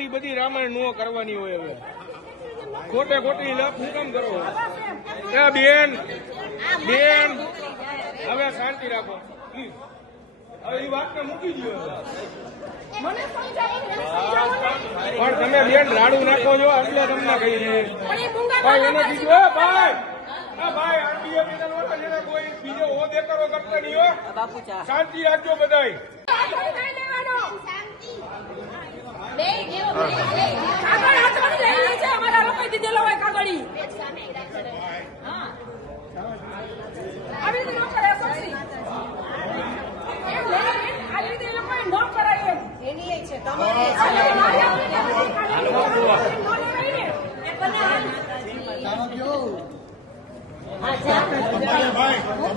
આટલી બધી રામાયણ નો કરવાની હોય હવે ખોટે ખોટી લપ હું કેમ કરો બેન બેન હવે શાંતિ રાખો હવે એ વાતને મૂકી દો પણ તમે બેન રાડું નાખો છો એટલે તમને કહી દઈએ ભાઈ એને કીધું ભાઈ ભાઈ આરબીએ કોઈ બીજો હોદે કરો કરતા નહીં હો શાંતિ રાખજો બધાય ભાઈ